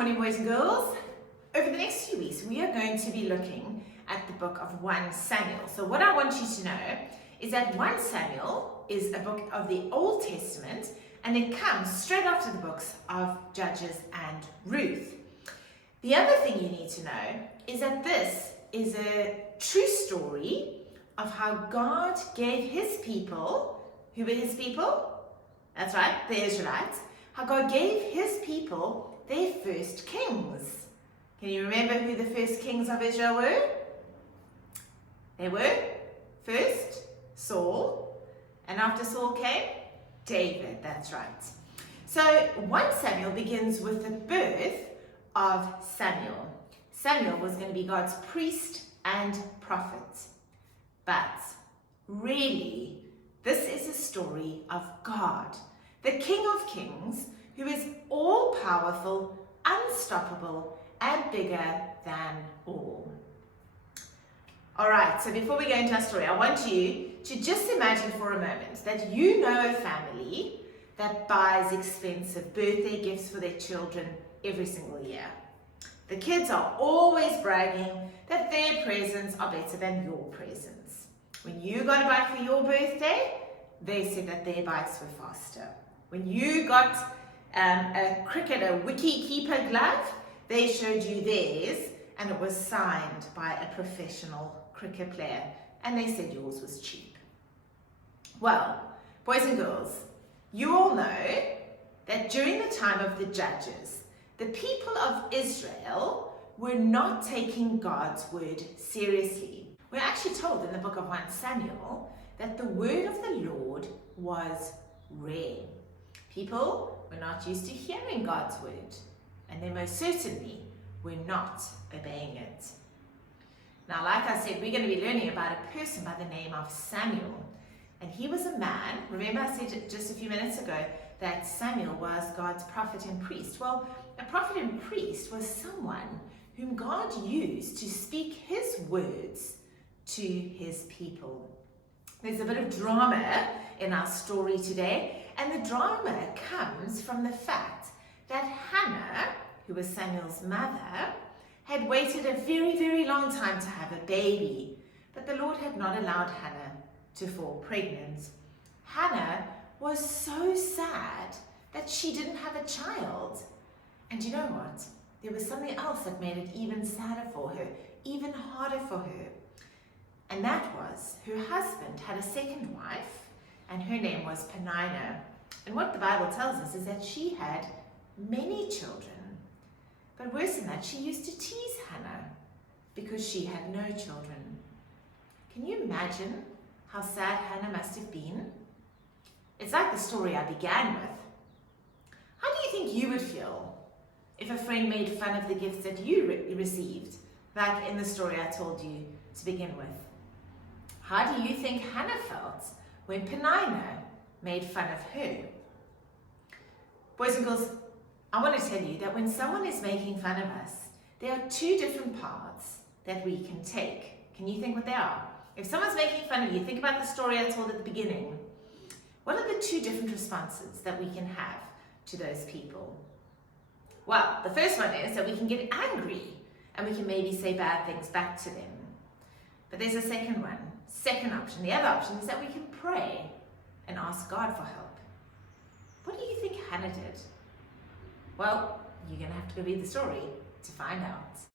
morning, boys and girls. Over the next few weeks, we are going to be looking at the book of 1 Samuel. So what I want you to know is that 1 Samuel is a book of the Old Testament, and it comes straight after the books of Judges and Ruth. The other thing you need to know is that this is a true story of how God gave his people, who were his people? That's right, the Israelites. How God gave his people their first kings. Can you remember who the first kings of Israel were? They were first Saul, and after Saul came David. That's right. So 1 Samuel begins with the birth of Samuel. Samuel was going to be God's priest and prophet. But really, this is a story of God, the King of Kings, who is all-powerful, unstoppable, and bigger than all. All right, so before we go into our story, I want you to just imagine for a moment that you know a family that buys expensive birthday gifts for their children every single year. The kids are always bragging that their presents are better than your presents. When you got a bike for your birthday, they said that their bikes were faster. When you got a Wiki Keeper glove, they showed you theirs, and it was signed by a professional cricket player, and they said yours was cheap. Well, boys and girls, you all know that during the time of the Judges, the people of Israel were not taking God's word seriously. We're actually told in the book of 1 Samuel that the word of the Lord was rare. People were not used to hearing God's word, and they most certainly were not obeying it. Now, like I said, we're going to be learning about a person by the name of Samuel. And he was a man. Remember I said just a few minutes ago that Samuel was God's prophet and priest. Well, a prophet and priest was someone whom God used to speak his words to his people. There's a bit of drama in our story today, and the drama comes from the fact that Hannah, who was Samuel's mother, had waited a very, very long time to have a baby, but the Lord had not allowed Hannah to fall pregnant. Hannah was so sad that she didn't have a child. And you know what? There was something else that made it even sadder for her, even harder for her. And that was her husband had a second wife, and her name was Peninnah. And what the Bible tells us is that she had many children. But worse than that, she used to tease Hannah because she had no children. Can you imagine how sad Hannah must have been? It's like the story I began with. How do you think you would feel if a friend made fun of the gifts that you received, like in the story I told you to begin with? How do you think Hannah felt when Peninnah made fun of her? Boys and girls, I want to tell you that when someone is making fun of us, there are two different paths that we can take. Can you think what they are? If someone's making fun of you, think about the story I told at the beginning. What are the two different responses that we can have to those people? Well, the first one is that we can get angry and we can maybe say bad things back to them. But there's a second one, second option. The other option is that we can pray and ask God for help. What do you think Hannah did? Well, you're going to have to go read the story to find out.